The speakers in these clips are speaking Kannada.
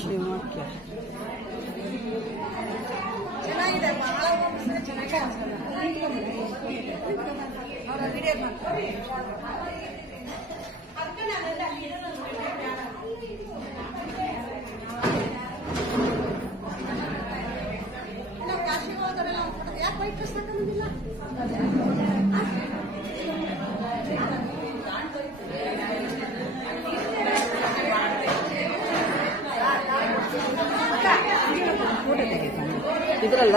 ಶ್ರೀಮಂತ ಚೆನ್ನಾಗಿದೆ, ಇದ್ರಲ್ಲ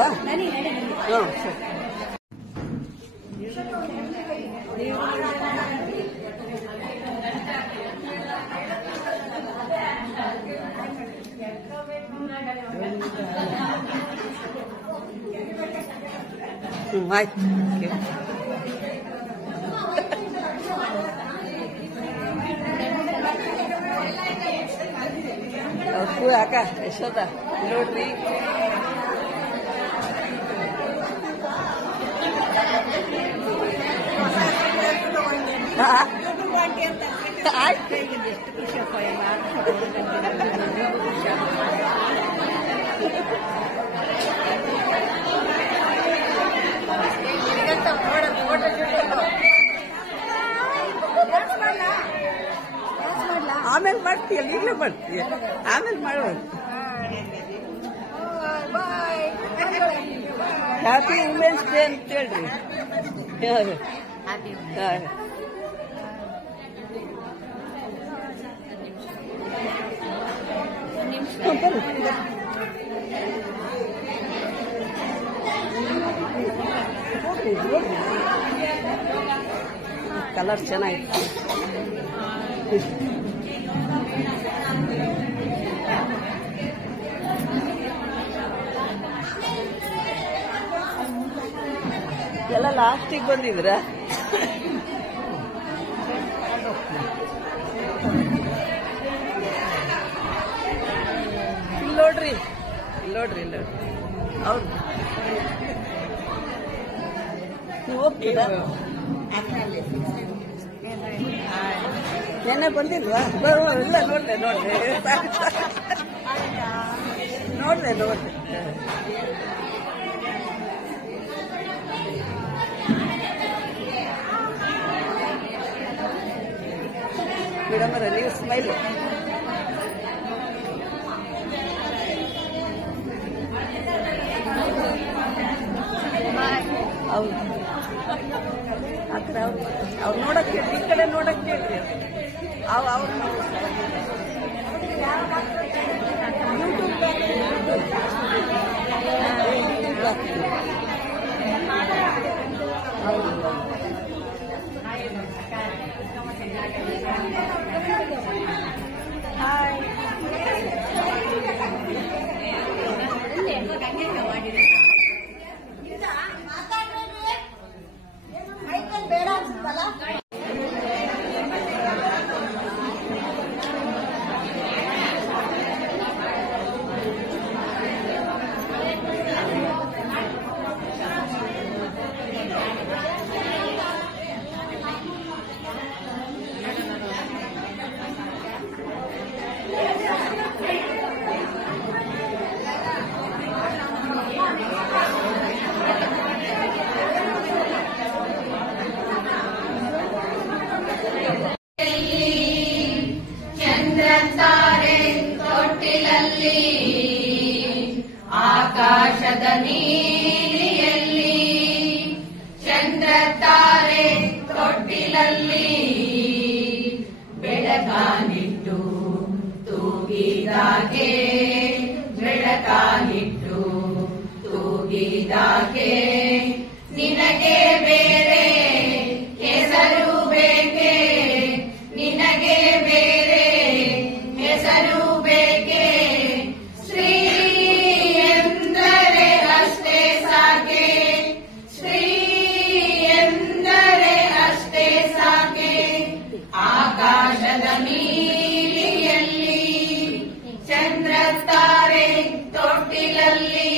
ಆಯ್ತು. ಹೂ ಅಕ್ಕ ಯಶೋದ ನೋಡ್ರಿ. ಆಯ್ತು, ಎಷ್ಟು ಖುಷಿಯಪ್ಪ ಎಲ್ಲ. ಆಮೇಲೆ ಮಾಡ್ತೀಯಲ್ಲ, ಈಗಲೇ ಮಾಡ್ತೀಯ, ಆಮೇಲೆ ಮಾಡುವ. ಹ್ಯಾಪಿ ವುಮೆನ್ಸ್ ಡೇ ಅಂತ ಹೇಳ್ರಿ. ಕಲರ್ ಚೆನ್ನಾಗಿತ್ತು. ಎಲ್ಲ ಲಾಸ್ಟಿಗೆ ಬಂದಿದ್ರ ನೋಡ್ರಿ, ನೋಡ್ರಿ ಹೌದು. ನೀವು ಹೋಗ್ತೀರಾ? ನೆನ್ನೆ ಬಂದಿಲ್ವಾ? ಇಲ್ಲ, ನೋಡ್ದೆ ಮೇಡಮರ, ನೀವು ಸ್ಮೈಲ್. ಹೌದು, ಆ ಕಡೆ ಅವ್ರು ನೋಡಕ್ಕೆ, ಈ ಕಡೆ ನೋಡಕ್ಕೆ ಹೇಳ್ರಿ. ಅವ್ರು ಬೇಡ ಅನ್ಸುತ್ತಲ್ಲ. ಆಕಾಶದ ನೀಲಿಯಲ್ಲಿ ಚಂದ್ರ ತಾರೆ ತೊಟ್ಟಿಲಲ್ಲಿ ಬೆಳಕಾನಿಟ್ಟು ತೂಗಿದಾಗೆ, ಬೆಳಕಾನಿಟ್ಟು ತೂಗಿದಾಗೆ, ನಿನಗೆ ಬೇರೆ ಹೆಸರು ಬೇಕೆ, ನಿನಗೆ ಬೇರೆ ಹೆಸರು ಬೇಕೆ, ಶ್ರೀ ಎಂದರೆ ಅಷ್ಟೇ ಸಾಕೆ, ಶ್ರೀ ಎಂದರೆ ಅಷ್ಟೇ ಸಾಕೆ. ಆಕಾಶದ ನೀಲಿಯಲ್ಲಿ ಚಂದ್ರ ತಾರೆ ತೊಟ್ಟಿಲಲ್ಲಿ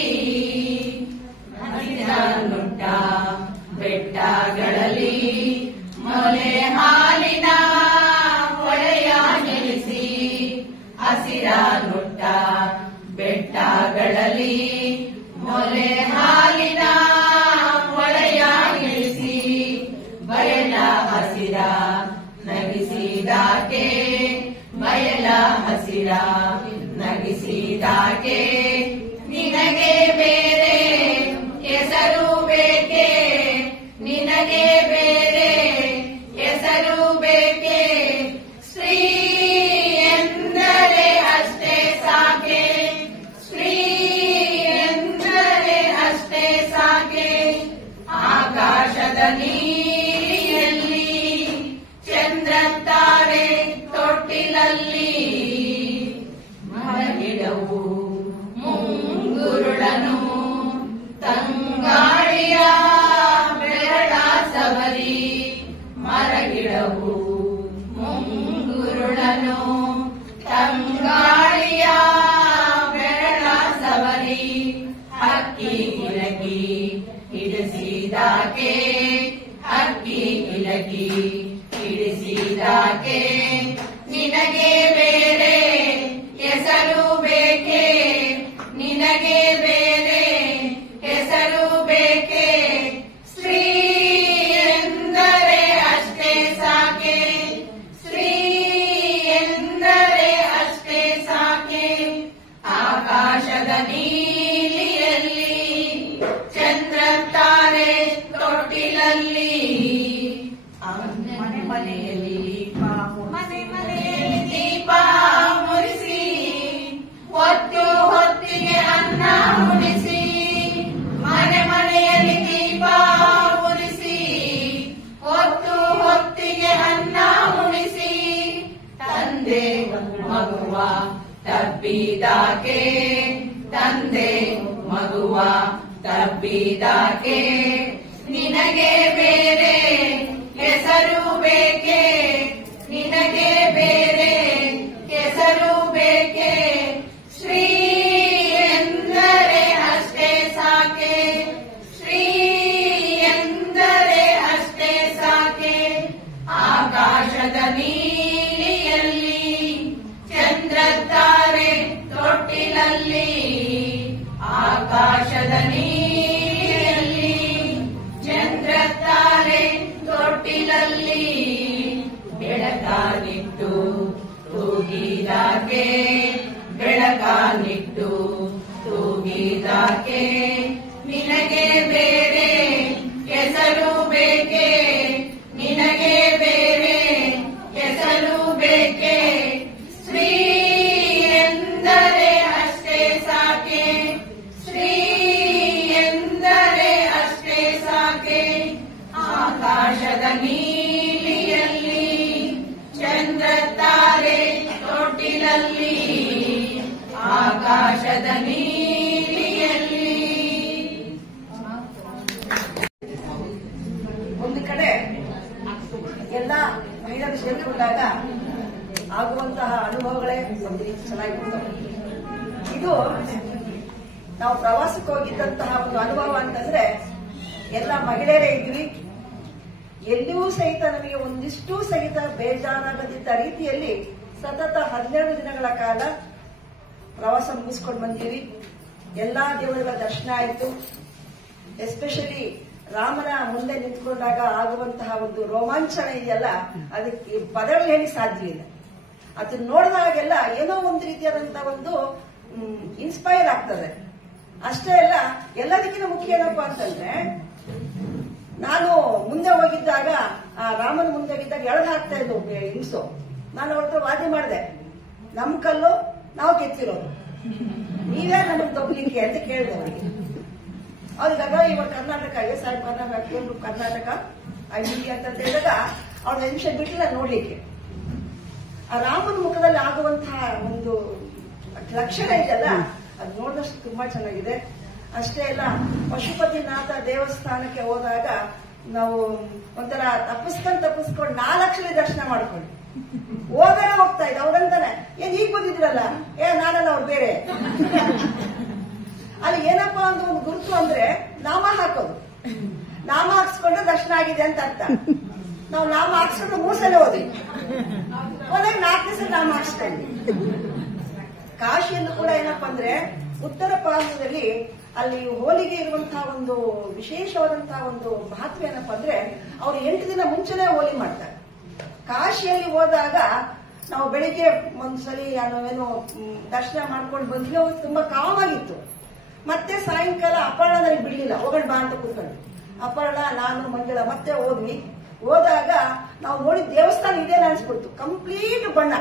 ಆಕಾಶದ ನೀರಿಯಲ್ಲಿ ಚಂದ್ರತಾರೆ ತೊಟ್ಟಿಲಲ್ಲಿ ಮರಗಿಡವು ಮುಂಗುರುಳನು ತಂಗಾಳಿಯ ಬೆರಳ ಸವರಿ ಮರಗಿಡವು ಮುಂಗುರುಳನು ತಂಗಾಳಿಯ ಬೆರಳ ಸವರಿ ಹಕ್ಕಿ ಇಲಗಿ ಹಿಡಿಸಿದಾಕೆ ಹಕ್ಕಿ ಇಲಗಿ ಹಿಡಿಸಿದಾಕೆ ನಿನಗೆ ಬೇರೆ ಹೆಸರು ಬೇಕೆ ನಿನಗೆ ಬೇರೆ ಹೆಸರು ಬೇಕೆ ಸ್ತ್ರೀ ಎಂದರೆ ಅಷ್ಟೇ ಸಾಕೆ ಸ್ತ್ರೀ ಎಂದರೆ ಅಷ್ಟೇ ಸಾಕೆ ಆಕಾಶದ ನೀಲಿಯಲ್ಲಿ ಚಂದ್ರ ತಾರೆ ತೊಟ್ಟಿಲಲ್ಲಿ ಮನೆ ಮನೆಯಲ್ಲಿ ದೀಪ ಮುರಿಸಿ ಹೊತ್ತು ಹೊತ್ತಿಗೆ ಅನ್ನ ಮುಡಿಸಿ ಮನೆ ಮನೆಯಲ್ಲಿ ದೀಪ ಮುರಿಸಿ ಹೊತ್ತು ಹೊತ್ತಿಗೆ ಅನ್ನ ಮುಡಿಸಿ ತಂದೆ ಮಗುವ ತಬ್ಬಿದಾಕೆ ತಂದೆ ಮಗುವ ತಬ್ಬಿದಾಕೆ ನಿನಗೆ ಬೇರೆ ಹೆಸರು ಬೇಕೆ ನಿನಗೆ ಬೇರೆ ಹೆಸರು ಬೇಕೆ ಶ್ರೀ ಎಂದರೆ ಅಷ್ಟೇ ಸಾಕೆ ಶ್ರೀ ಎಂದರೆ ಅಷ್ಟೇ ಸಾಕೆ ಆಕಾಶದ ನೀಲಿಯಲ್ಲಿ ಚಂದ್ರ ತಾರೆ ತೊಟ್ಟಿಲಲ್ಲಿ ಆಕಾಶದ ನೀಲಿಯಲ್ಲಿ ಚಂದ್ರ ತಾರೆ ತೊಟ್ಟಿಲಲ್ಲಿ ಬೆಳಕಾನಿಟ್ಟು ತೂಗಿದಾಕೆ ಬೆಳಕಾನಿಟ್ಟು ತೂಗಿದಾಕೆ ನಿನಗೆ ಬೇರೆ ಹೆಸರು ಬೇಕೆ ನಿನಗೆ ಬೇರೆ ಹೆಸರು ಬೇಕೆ ಸ್ತ್ರೀ ಎಂದರೆ ಅಷ್ಟೇ ಸಾಕೆ ಸ್ತ್ರೀ ಎಂದರೆ ಅಷ್ಟೇ ಸಾಕೆ ಆಕಾಶದ ನೀಲಿಯಲ್ಲಿ ಚಂದ್ರ ತಾರೆ ತೊಟ್ಟಿಲಲ್ಲಿ ಆಕಾಶದ ನೀಲಿಯಲ್ಲಿ ಒಂದು ಕಡೆ ಎಲ್ಲ ಮಹಿಳೆಯರು ಸೇರಿಕೊಂಡಾಗ ಆಗುವಂತಹ ಅನುಭವಗಳೇ ಒಂದು ಚೆನ್ನಾಗಿರ್ತವೆ. ಇದು ನಾವು ಪ್ರವಾಸಕ್ಕೆ ಹೋಗಿದ್ದಂತಹ ಒಂದು ಅನುಭವ ಅಂತಂದ್ರೆ ಎಲ್ಲ ಮಹಿಳೆಯರೇ ಇದ್ವಿ. ಎಲ್ಲಿಯೂ ಸಹಿತ ನಮಗೆ ಒಂದಿಷ್ಟು ಸಹಿತ ಬೇಜಾರಾಗದಿದ್ದ ರೀತಿಯಲ್ಲಿ ಸತತ 12 ದಿನಗಳ ಕಾಲ ಪ್ರವಾಸ ಮುಗಿಸ್ಕೊಂಡು ಬಂದೀವಿ. ಎಲ್ಲಾ ದೇವರುಗಳ ದರ್ಶನ ಆಯಿತು. ಎಸ್ಪೆಷಲಿ ರಾಮನ ಮುಂದೆ ನಿಂತ್ಕೊಂಡಾಗ ಆಗುವಂತಹ ಒಂದು ರೋಮಾಂಚನ ಇದೆಯಲ್ಲ, ಅದಕ್ಕೆ ಪದಗಳು ಹೇಳಿ ಸಾಧ್ಯ ಇಲ್ಲ. ಅದನ್ನ ನೋಡಿದಾಗೆಲ್ಲ ಏನೋ ಒಂದು ರೀತಿಯಾದಂತಹ ಒಂದು ಇನ್ಸ್ಪೈರ್ ಆಗ್ತದೆ. ಅಷ್ಟೇ ಅಲ್ಲ, ಎಲ್ಲದಕ್ಕಿಂತ ಮುಖ್ಯ ಏನಪ್ಪಾ ಅಂತಂದ್ರೆ, ನಾನು ಮುಂದೆ ಹೋಗಿದ್ದಾಗ ಆ ರಾಮನ ಮುಂದೆ ಹೋಗಿದ್ದಾಗ ಎಳೆದು ಹಾಕ್ತಾ ಇದ್ದು ಹಿಂಸು. ನಾನು ಅವ್ರ ಹತ್ರ ವಾದ ಮಾಡಿದೆ, ನಮ್ ಕಲ್ಲು ನಾವು ಕೆತ್ತಿರೋದು, ನೀವೇ ನಮಗೆ ತಗೊಲಿಕ್ಕೆ ಅಂತ ಕೇಳಿದೆ ಅವರಿಗೆ. ಅವ್ರಿಗಾಗ ಇವಾಗ ಕರ್ನಾಟಕ ಕರ್ನಾಟಕ ಐಡಿ ಅಂತ ಹೇಳಿದಾಗ ಅವ್ರ 5 ನಿಮಿಷ ಬಿಟ್ಟು ನಾನು ನೋಡ್ಲಿಕ್ಕೆ ಆ ರಾಮನ ಮುಖದಲ್ಲಿ ಆಗುವಂತಹ ಒಂದು ಲಕ್ಷಣ ಇದೆಯಲ್ಲ, ಅದು ನೋಡಿದಷ್ಟು ತುಂಬಾ ಚೆನ್ನಾಗಿದೆ. ಅಷ್ಟೇ ಅಲ್ಲ, ಪಶುಪತಿನಾಥ ದೇವಸ್ಥಾನಕ್ಕೆ ಹೋದಾಗ ನಾವು ಒಂಥರ ತಪ್ಪಿಸ್ಕೊಂಡು 4 ಲಕ್ಷ ದರ್ಶನ ಮಾಡ್ಕೊಂಡು ಹೋದರೆ ಹೋಗ್ತಾ ಇದ್ದ. ಅವ್ರಂತಾನೆ, ಏನ್ ಈಗ ಬಂದಿದ್ರಲ್ಲ, ನಾನಲ್ಲ ಅವ್ರು ಬೇರೆ. ಅಲ್ಲಿ ಏನಪ್ಪಾ ಅಂತ ಒಂದು ಗುರುತು ಅಂದ್ರೆ ನಾಮ ಹಾಕೋದು. ನಾಮ ಹಾಕ್ಸ್ಕೊಂಡ್ರೆ ದರ್ಶನ ಆಗಿದೆ ಅಂತ ಅರ್ಥ. ನಾವು ನಾಮ ಹಾಕ್ಸ್ಕೊಂಡು 3 ಸಲ ಹೋದ್ವಿ, ಕೊನೆಗೆ 4 ದಿವಸ ನಾಮ ಹಾಕ್ಸ್ಕೊಂಡ್ವಿ. ಕಾಶಿಯಲ್ಲೂ ಕೂಡ ಏನಪ್ಪಾ ಅಂದ್ರೆ ಉತ್ತರ ಭಾರತದಲ್ಲಿ ಅಲ್ಲಿ ಹೋಲಿಗೆ ಇರುವಂತಹ ಒಂದು ವಿಶೇಷವಾದಂತಹ ಒಂದು ಮಹತ್ವ ಏನಪ್ಪಾ ಅಂದ್ರೆ, ಅವ್ರು 8 ದಿನ ಮುಂಚೆನೆ ಹೋಲಿ ಮಾಡ್ತಾರೆ. ಕಾಶಿಯಲ್ಲಿ ಹೋದಾಗ ನಾವು ಬೆಳಿಗ್ಗೆ ಒಂದ್ಸಲಿ ಏನೋ ದರ್ಶನ ಮಾಡ್ಕೊಂಡು ಬಂದ್ವಿ, ಅವಾಗ ತುಂಬಾ ಕಾಮ್ ಆಗಿತ್ತು. ಮತ್ತೆ ಸಾಯಂಕಾಲ ಅಪರ್ಣ ನನಗೆ ಬಿಡ್ಲಿಲ್ಲ, ಹೋಗೋಣ ಬಾ ಅಂತ ಕೂತ್ಕೊಂಡ್ವಿ. ಅಪರ್ಣ, ನಾನು, ಮಂಜುಳ ಮತ್ತೆ ಹೋದ್ವಿ. ಹೋದಾಗ ನಾವು ನೋಡಿದ ದೇವಸ್ಥಾನ ಇದೇನ ಅನ್ಸ್ಬಿಡ್ತು. ಕಂಪ್ಲೀಟ್ ಬಣ್ಣ,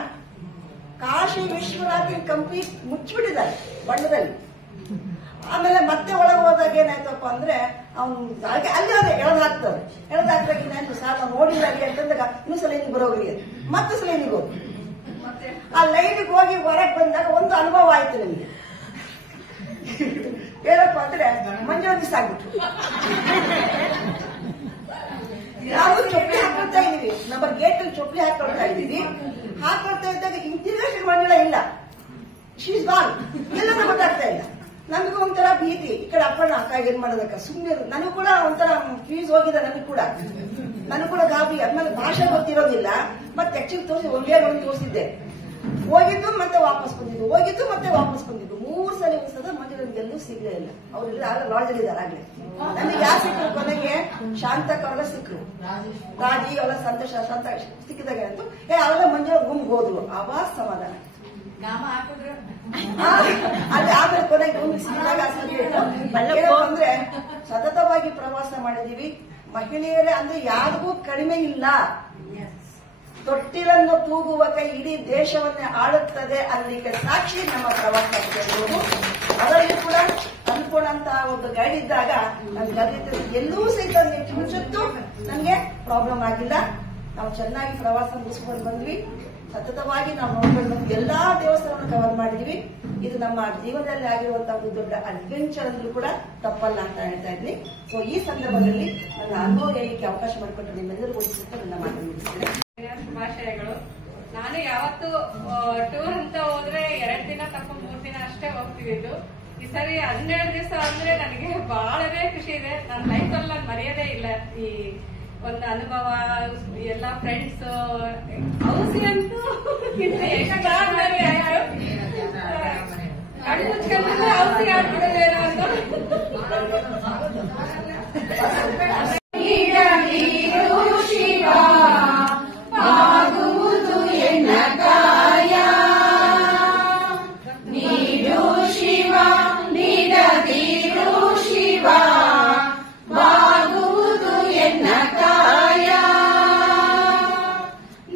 ಕಾಶಿ ವಿಶ್ವನಾಥ್ ಕಂಪ್ಲೀಟ್ ಮುಚ್ಚಿಬಿಟ್ಟಿದ್ದಾರೆ ಬಣ್ಣದಲ್ಲಿ. ಆಮೇಲೆ ಮತ್ತೆ ಒಳಗೆ ಹೋದಾಗ ಏನಾಯ್ತಪ್ಪ ಅಂದ್ರೆ ಅವ್ನು ಅಲ್ಲಿ ಎಳೆದು ಹಾಕ್ತಾರೆ. ಎಳೆದು ಹಾಕಿದಾಗ ಏನಾಯ್ತು, ಸಾರ್ ನಾವು ನೋಡಿಲ್ಲ ಅಲ್ಲಿ ಅಂತಂದಾಗ ಇನ್ನೂ ಸಲ ಇಲ್ಲಿಗೆ ಬರೋಗ್ರಿ ಅಂತ ಮತ್ತೆ ಸಲ ಇಲ್ಲಿಗೆ ಹೋಗಿ ಆ ಲೈನ್ಗೆ ಹೋಗಿ ಹೊರಗೆ ಬಂದಾಗ ಒಂದು ಅನುಭವ ಆಯ್ತು ನಮಗೆ. ಏನಪ್ಪ ಅಂದ್ರೆ ಮಂಜು ಮಿಸ್ ಆಗ್ಬಿಟ್ರು. ನಾವು ಚೊಪ್ಪಲಿ ಹಾಕೊಳ್ತಾ ಇದೀವಿ, ನಮ್ಮ ಗೇಟ್ ಅಲ್ಲಿ ಚೊಪ್ಪಲಿ ಹಾಕೊಳ್ತಾ ಇದೀವಿ. ಹಾಕೊಳ್ತಾ ಇದ್ದಾಗ ಇಂತಿರುಗಷ್ಟು ಮಂಜುಳ ಇಲ್ಲ, ಶೀಸ್ ಗಾನ್, ಎಲ್ಲರೂ ಗೊತ್ತಾಗ್ತಾ ಇಲ್ಲ. ನಮಗೂ ಒಂಥರ ಭೀತಿ, ಈ ಕಡೆ ಅಪ್ಪಣ್ಣ ಅಕ್ಕ ಏನ್ ಮಾಡೋದಕ್ಕ ಸುಮ್ಮನೆ. ನನಗೂ ಕೂಡ ಒಂಥರ ಫ್ಯೂಸ್ ಹೋಗಿದೆ, ನನಗೂ ಕೂಡ ಗಾಬರಿ. ಅದ್ಮೇಲೆ ಭಾಷೆ ಗೊತ್ತಿರೋದಿಲ್ಲ. ಮತ್ತೆ ಆಕ್ಚುಲಿ ತೋರಿಸಿ ಒಂದೇ ಒಂದು ತೋರಿಸಿದ್ದೆ, ಹೋಗಿದ್ದು ಮತ್ತೆ ವಾಪಸ್ ಬಂದಿದ್ದು, ಹೋಗಿದ್ದು ಮತ್ತೆ ವಾಪಸ್ ಬಂದಿದ್ದು. 3 ಸಲ ಉಳಿಸದ ಮಂಜು ಎಲ್ಲೂ ಸಿಗ್ಲೇ ಇಲ್ಲ. ಅವರೆಲ್ಲ ಲಾಡ್ಜ್ ಅಲ್ಲಿ ಇದ್ದಾರೆ ಆಗ್ಲೇ. ನಮಗೆ ಯಾರು ಸಿಕ್ಕರು ಕೊನೆಗೆ? ಶಾಂತಕ್ ಅವರೆಲ್ಲ ಸಿಕ್ಕರು, ರಾಜಿ ಅವರ ಸಂತೋಷ ಶಾಂತ ಸಿಕ್ಕಿದಾಗ ಅಂತೂ ಅವೆಲ್ಲ ಮಂಜು ಗುಂಪು ಹೋದ್ರು. ಆವಾಸ್ ಸಮಾಧಾನ ಅಲ್ಲಿ. ಆಮೇಲೆ ಕೊನೆಗೆ ಗುಂಪು ಸಿಕ್ಕಿದಾಗ ಅಂದ್ರೆ ಸತತವಾಗಿ ಪ್ರವಾಸ ಮಾಡಿದೀವಿ. ಮಹಿಳೆಯರೇ ಅಂದ್ರೆ ಯಾರಿಗೂ ಕಡಿಮೆ ಇಲ್ಲ. ತೊಟ್ಟಿಲನ್ನು ತೂಗುವ ಕೈ ಇಡೀ ದೇಶವನ್ನೇ ಆಳುತ್ತದೆ ಅನ್ನಲಿಕ್ಕೆ ಸಾಕ್ಷಿ ನಮ್ಮ ಪ್ರವಾಸ ಅಂತ ಹೇಳ್ಬೋದು. ಅದರಲ್ಲಿ ಕೂಡ ಅನ್ಕೊಂಡಂತಹ ಒಂದು ಗೈಡ್ ಇದ್ದಾಗ ನನ್ಗೆ ಎಲ್ಲೂ ಸಹಿತ ಕಿಂಚಿತ್ತು ನನಗೆ ಪ್ರಾಬ್ಲಮ್ ಆಗಿಲ್ಲ. ನಾವು ಚೆನ್ನಾಗಿ ಪ್ರವಾಸ ಮುಗಿಸ್ಕೊಂಡು ಬಂದ್ವಿ. ಸತತವಾಗಿ ನಾವು ನೋಡ್ಕೊಂಡು ಬಂದ್ವಿ. ಎಲ್ಲಾ ದೇವಸ್ಥಾನವನ್ನು ಕವರ್ ಮಾಡಿದ್ವಿ. ಇದು ನಮ್ಮ ಜೀವನದಲ್ಲಿ ಆಗಿರುವಂತಹ ಒಂದು ದೊಡ್ಡ ಅಡ್ವೆಂಚರ್ ಅಂದ್ರೂ ಕೂಡ ತಪ್ಪಲ್ಲ ಅಂತ ಹೇಳ್ತಾ ಇದ್ವಿ. ಸೊ ಈ ಸಂದರ್ಭದಲ್ಲಿ ನನ್ನ ಅನುಭವ ಹೇಳಲಿಕ್ಕೆ ಅವಕಾಶ ಮಾಡಿಕೊಟ್ಟು ನಿಮ್ಮೆಲ್ಲರಿಗೂ ನನ್ನ ಮಾತನಾಡಿದ್ದೇನೆ. ಶುಭಾಶಯಗಳು. ನಾನು ಯಾವತ್ತು ಟೂರ್ ಅಂತ ಹೋದ್ರೆ 2 ದಿನ ತಪ್ಪ 3 ದಿನ ಅಷ್ಟೇ ಹೋಗ್ತಿದ್ದು. ಈ ಸರಿ 12 ದಿವಸ ಅಂದ್ರೆ ನನಗೆ ಬಹಳನೇ ಖುಷಿ ಇದೆ. ನನ್ನ ಲೈಫಲ್ಲಿ ನಾನು ಮರೆಯೋದೇ ಇಲ್ಲ ಈ ಒಂದು ಅನುಭವ. ಎಲ್ಲ ಫ್ರೆಂಡ್ಸ್ ಔಸಿ ಅಂತೂ ಕಣ್ಣು ಮುಚ್ಕೊಂಡ್ರೆ ಔಸಿ ಆಗ್ಬಿಡೋದೇನೋ ಅಂತ. ಶಿವ ಆಗುವುದು ಎನ್ನ ಕಾಯ, ನೀಡು ಶಿವ ನೀಡದಿರು ಶಿವ ಬಾಗುವುದು ಎನ್ನ ಕಾಯ.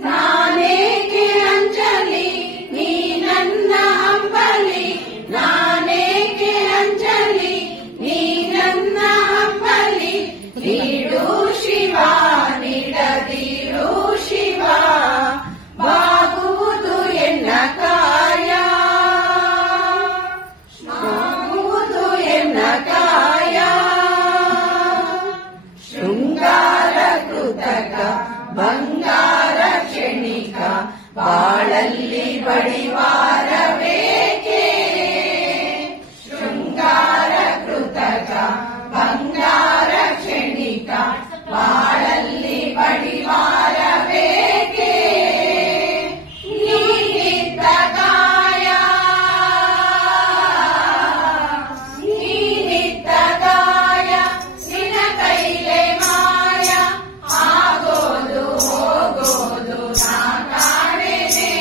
ನಾನೇಕೆ ಅಂಜಲಿ ನೀ ನನ್ನ ಹಂಬಲಿ, ನಾನೇಕೆ ಅಂಜಲಿ ನೀ ನನ್ನ ಹಂಬಲಿ, ನೀಡು ಶಿವ ನೀಡದಿರು ಶಿವ ಬಾಗುವುದು ಎನ್ನ ಕಾಯ, ಬಾಗುವುದು ಎನ್ನ ಕಾಯ. ಶೃಂಗಾರ ಕೃತಕ ಬಂಗಾರ ಕ್ಷಣಿಕ ಬಾಳಲ್ಲಿ ಬಡಿವಾರ ಬೇಕೆ, ಶೃಂಗಾರ ಕೃತಕ ಬಂಗಾರ ಕ್ಷಣಿಕ ಬಾಳಲ್ಲಿ ಬಡಿವಾರ ಬೇಕೆ, ನೀನಿದ್ದ ಕಾಯ ನೀನಿದ್ದ ಕಾಯ ನಿನ ಕೈಲೆ ಮಾಯ, ಆಗೋದು ಹೋಗೋದು ನಾ ಕಾಣೆನೆ,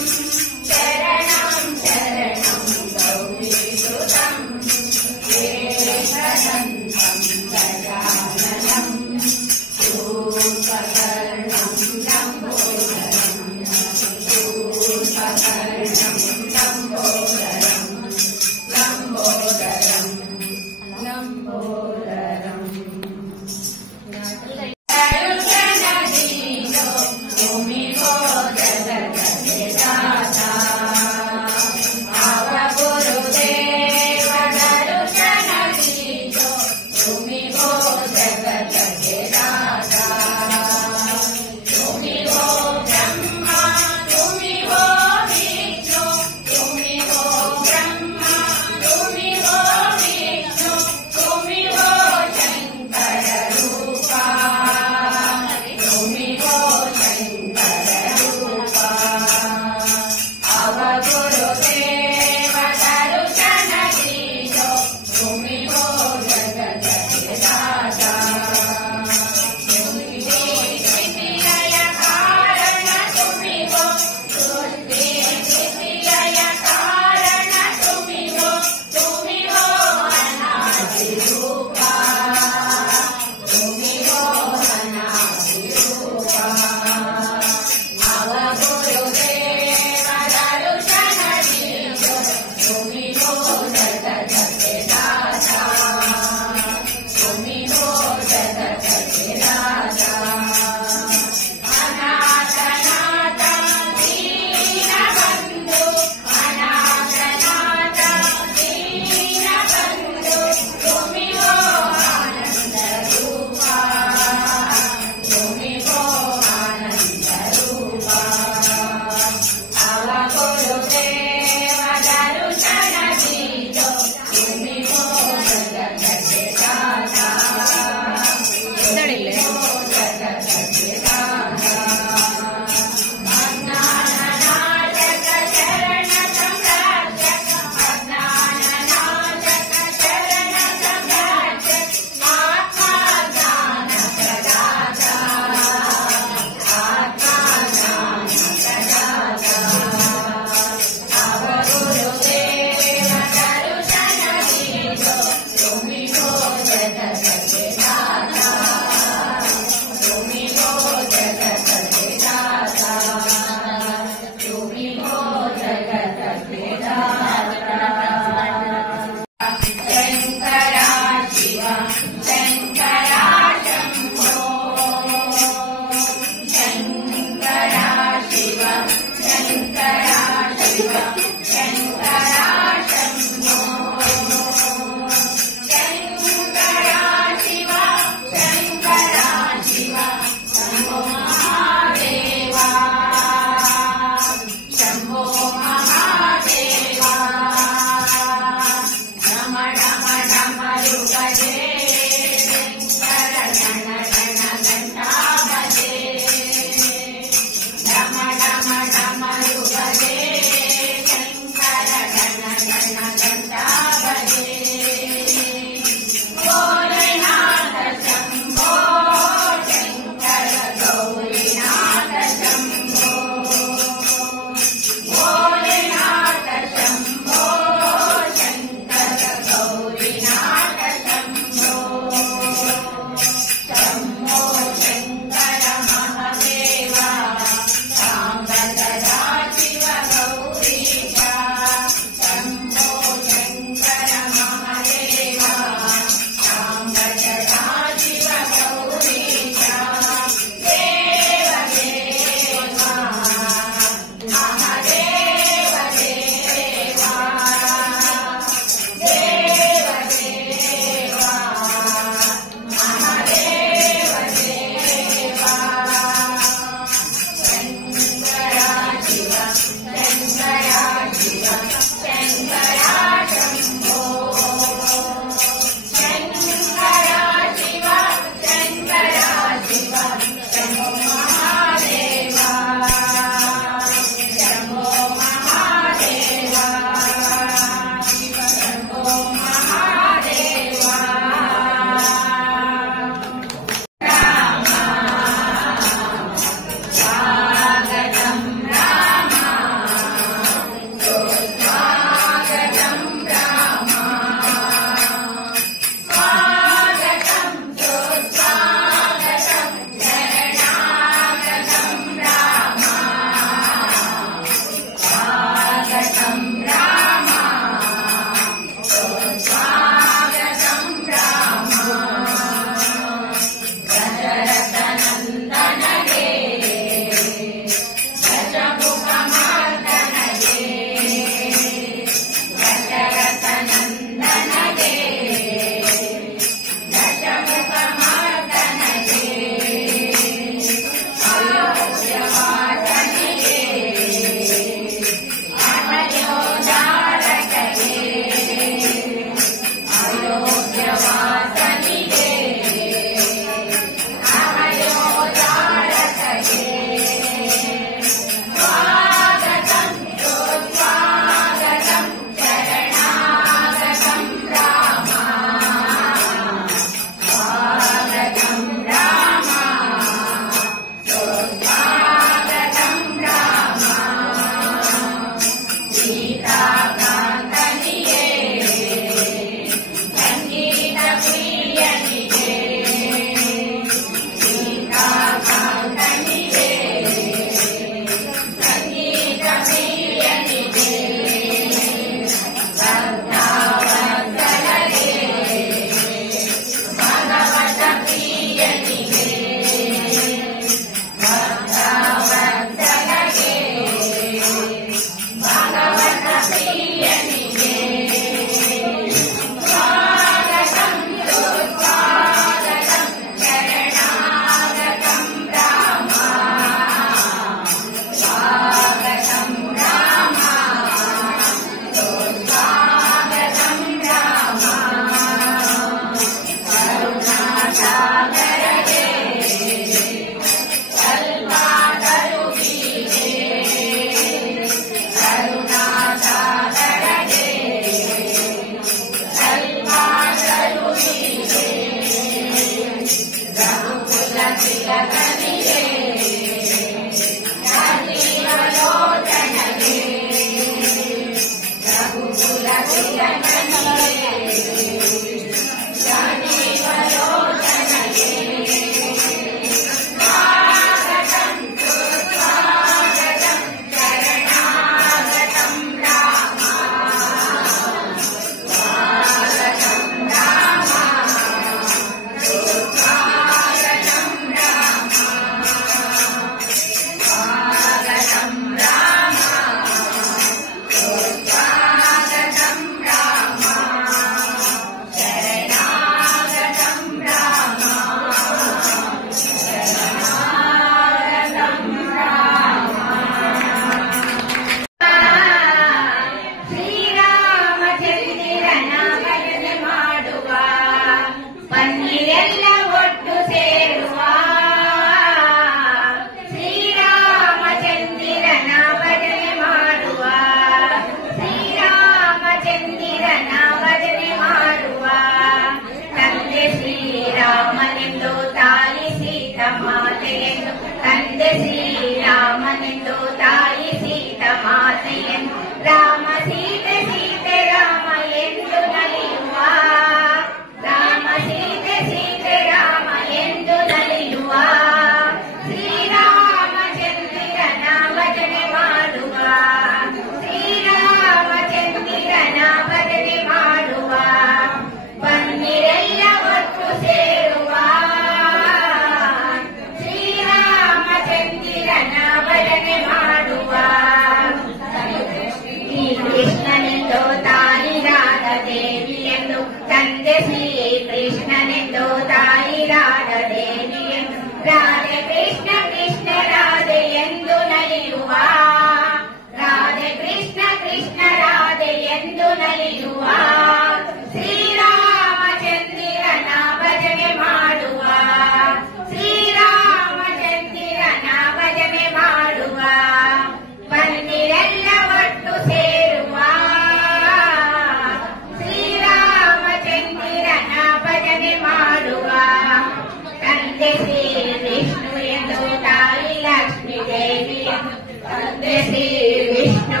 ಶ್ರೀ ವಿಷ್ಣು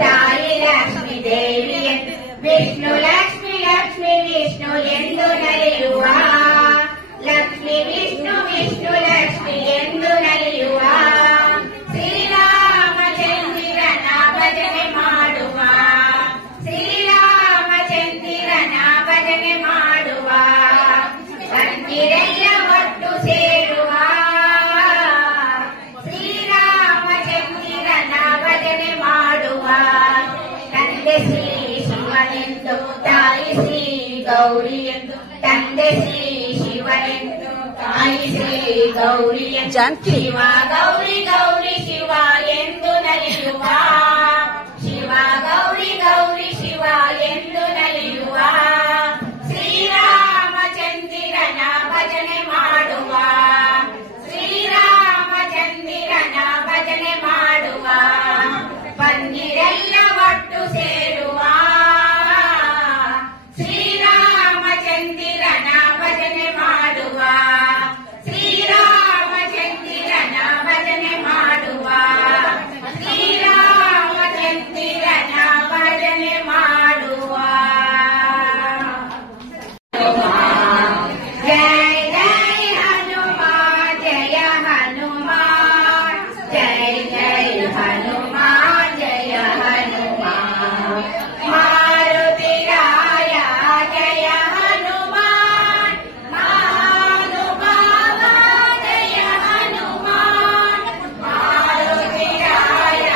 ತಾಯಿ ಲಕ್ಷ್ಮೀ ದೇವಿ ವಿಷ್ಣು ಲಕ್ಷ್ಮಿ ಲಕ್ಷ್ಮಿ ವಿಷ್ಣು ಎಂದು ನಡೆಯುವ ಲಕ್ಷ್ಮಿ ವಿಷ್ಣು ವಿಷ್ಣು ಲಕ್ಷ್ಮಿ ಎಂದು ನಡೆಯುವ ಶ್ರೀರಾಮಚಂದ್ರನ ಭಜನೆ ಮಾಡುವ ಶ್ರೀರಾಮಚಂದ್ರನ ಭಜನೆ ಮಾಡುವ ತಂದಿರೆಲ್ಲ ಒಟ್ಟು ಸೇರುವ ಶ್ರೀರಾಮಚಂದ್ರನ ಭಜನೆ ಮಾಡುವ ತಂದೆ ಶ್ರೀ ಶಿವನೆಂದು ತಾಯಿ ಶ್ರೀ ಗೌರಿ ಎಂದು ತಂದೆ ಶ್ರೀ ಶಿವನೆಂದು ತಾಯಿ ಶ್ರೀ ಗೌರಿ ಶಿವ ಗೌರಿ ಗೌರಿ ಶಿವ ಎಂದು ನಡೆಯುವ ಶಿವ ಗೌರಿ ಗೌರಿ ಶಿವ ಎಂದು ನಡೆಯುವ ಶ್ರೀರಾಮಚಂದ್ರನ ಭಜನೆ ಮಾಡುವ ಶ್ರೀರಾಮಚಂದ್ರನ ಭಜನೆ ಮಾಡುವ ಬಂದಿರೆಲ್ಲ ಒಟ್ಟು ಸೇರುವ ಶ್ರೀರಾಮಚಂದ್ರನ ಭಜನೆ ಮಾಡುವ ಶ್ರೀರಾಮಚಂದ್ರನ ಭಜನೆ ಮಾಡುವ ಶ್ರೀರಾಮಚಂದ್ರನ ಭಜನೆ ಮಾಡುವ ಜಯ ಜಯ ಹನುಮಾನ್ ಜಯ ಹನುಮಾನ್ ಜಯ ಜಯ ಹನುಮಾನ್ ಜಯ ಹನುಮಾನ್ ಮಾರುತಿರಾಯ ಜಯ ಹನುಮಾನ್ ಮಹಾನುಭಾವ ಜಯ ಹನುಮಾನ್ ಮಾರುತಿರಾಯ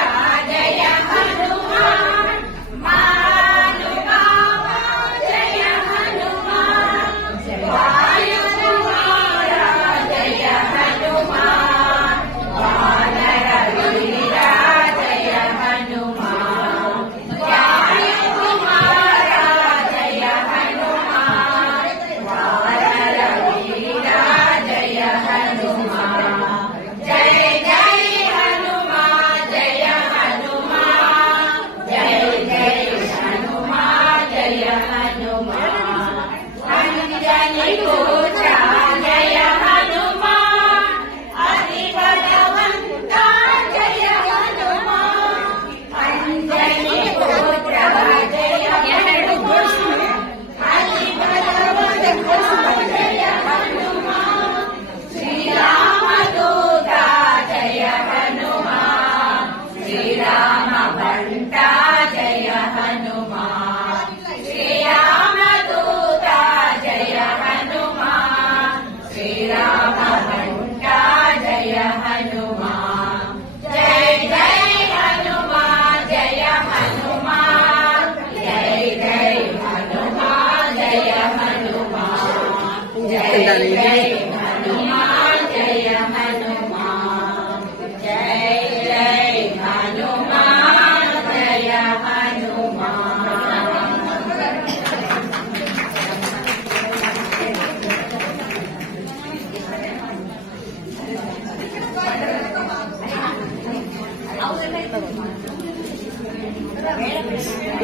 ಜಯ ಹನುಮಾನ್ ಮಹಾನುಭಾವ ಜಯ ಹನುಮಾನ್ ವಾಯುಕುಮಾರ ಜಯ ಹನುಮಾನ್ ವಾನರ ವೀರ ಜಯ ಹನುಮಾನ್ ವಾಯುಕುಮಾರ ಜಯ ಹನುಮಾನ್ ವಾನರ ವೀರ ಜಯ ಹನುಮಾನ್ ಜಯ ಜಯ ಹನುಮಾನ್ ಜಯ ಹನುಮಾನ್ ಜಯ ಜಯ ಹನುಮಾನ್ ಜಯ ಹನುಮಾನ್ ಅಂಜನಿ ಪುತ್ರ ಜಯ ಹನುಮಾನ್ ಅಧಿಬಲವಂತ ಜಯ ಹನುಮಾನ್ ಅಂಜನಿ ಪುತ್ರ ಜಯ ಹನುಮಾನ್ ಅಧಿಬಲವಂತ ಜಯ ಹನುಮಾನ್ ಶ್ರೀರಾಮದೂತ ಜಯ ಹನುಮಾನ್ ಶ್ರೀರಾಮ ಭಂಟ ಜಯ ಹನುಮಾನ್ ಶ್ರೀರಾಮದೂತ ಜಯ ಹನುಮಾನ್ ಶ್ರೀರಾಮ ಭಂಟ ಜಯ ಹನುಮಾನ್ ಜಯ ಜಯ ಹನುಮಾನ್ ಜಯ ಹನುಮಾನ್ ಜಯ ಜಯ ಹನುಮಾನ್ ಜಯ ಹನುಮಾನ್ ಜಯ ಜಯ ಹನುಮಾನ್ ಜಯ ಹನುಮಾನ್ ಜಯ ಜಯ ಹನುಮಾನ್ ಜಯ ಹನುಮಾನ್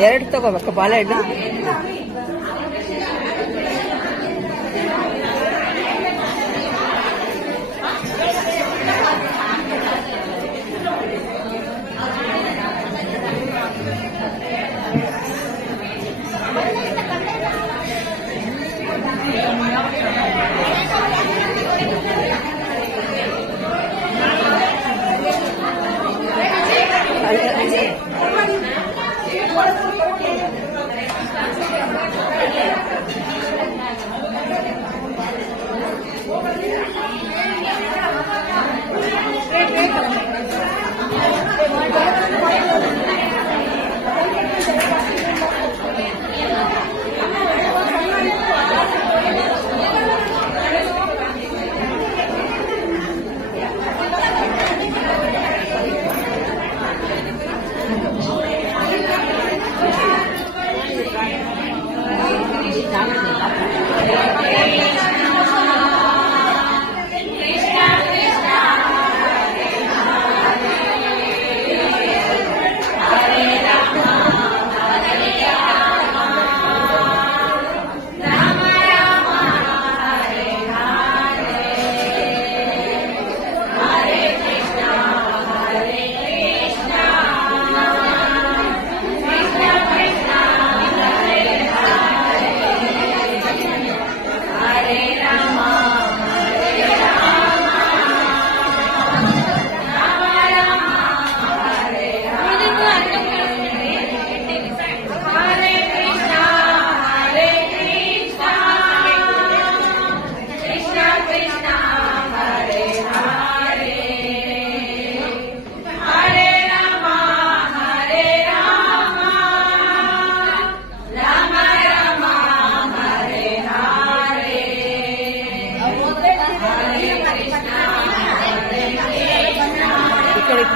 ಎರಡು ತಗೋಬೇಕು ಬಾಳೆಹಣ್ಣು.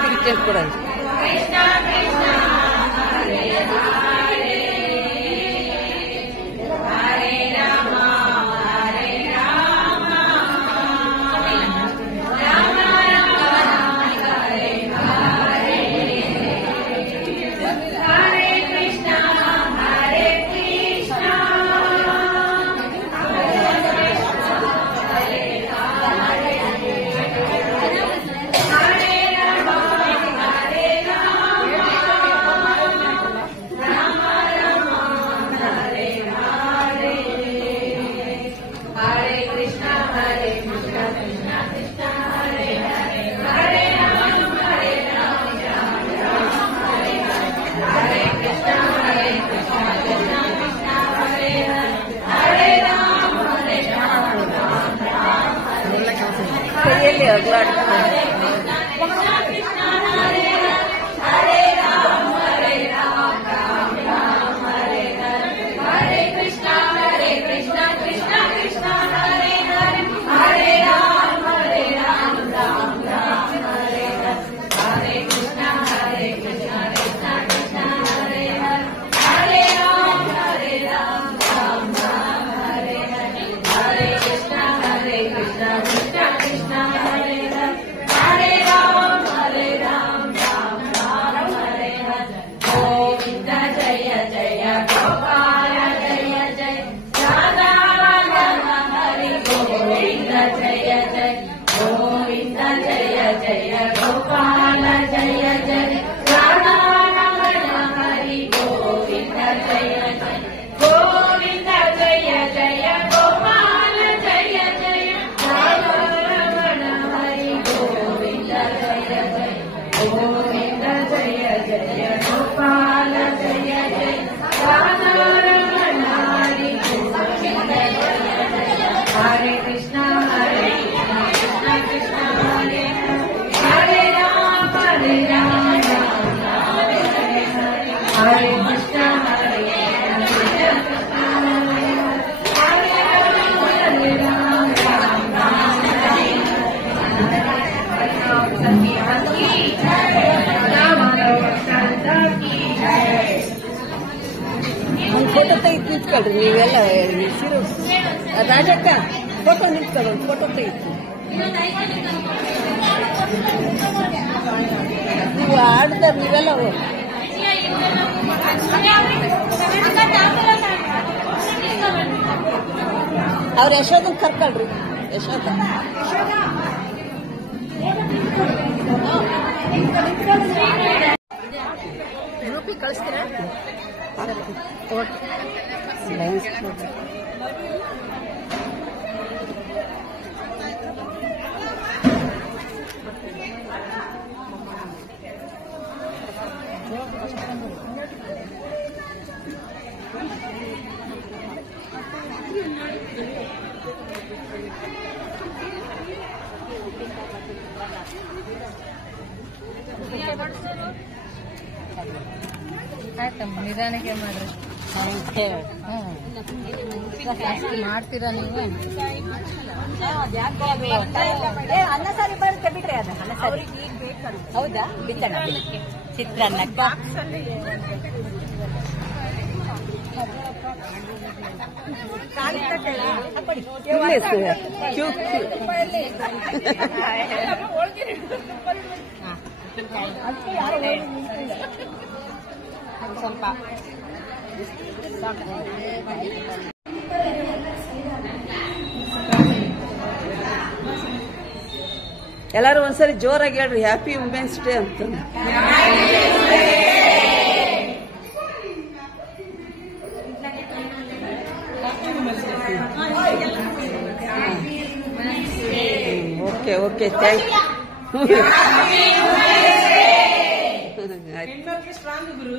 ಟಿಕೆಟ್ ಕೊಡೋದು. ಕೈಯಲ್ಲಿ ಅಗ್ಲಾಡ್ತಾರೆ. ಫೋಟೋ ತೆಗೆದು ನಿಂತ್ಕೊಳ್ರಿ ನೀವೆಲ್ಲ ಸಿರು ರಾಜಕ್ಕ ಫೋಟೋ ನಿಂತ್ಕೊಳ್ಳಿ ಫೋಟೋ ತೆಗಿತು ನೀವು ಆಡ್ತಾರೆ ನೀವೆಲ್ಲ ಅವ್ರ ಯಶೋದನ್ ಕರ್ಕೊಳ್ರಿ ಯಶೋದ ಗ್ರೂಪಿಗೆ ಕಳಿಸ್ತೀರಾ ಆಯ್ತಮ್ಮ ನಿಧಾನಕ್ಕೆ ಮಾಡ್ರಿ ಮಾಡ್ತೀರಾ ನೀವು ಅನ್ನ ಸಾರಿ ಬರುತ್ತೆ ಬಿಡ್ರಿ ಅದು ಅನ್ನ ಸಾರಿ ಹೌದಾ ಬಿತ್ತಣ ಚಿತ್ರಾನ್ನಕ್ಕ ಸ್ವಲ್ಪ ಎಲ್ಲರೂ ಒಂದ್ಸರಿ ಜೋರಾಗಿ ಹೇಳ್ರಿ ಹ್ಯಾಪಿ ವುಮೆನ್ಸ್ ಡೇ ಅಂತ. Okay okay thank you.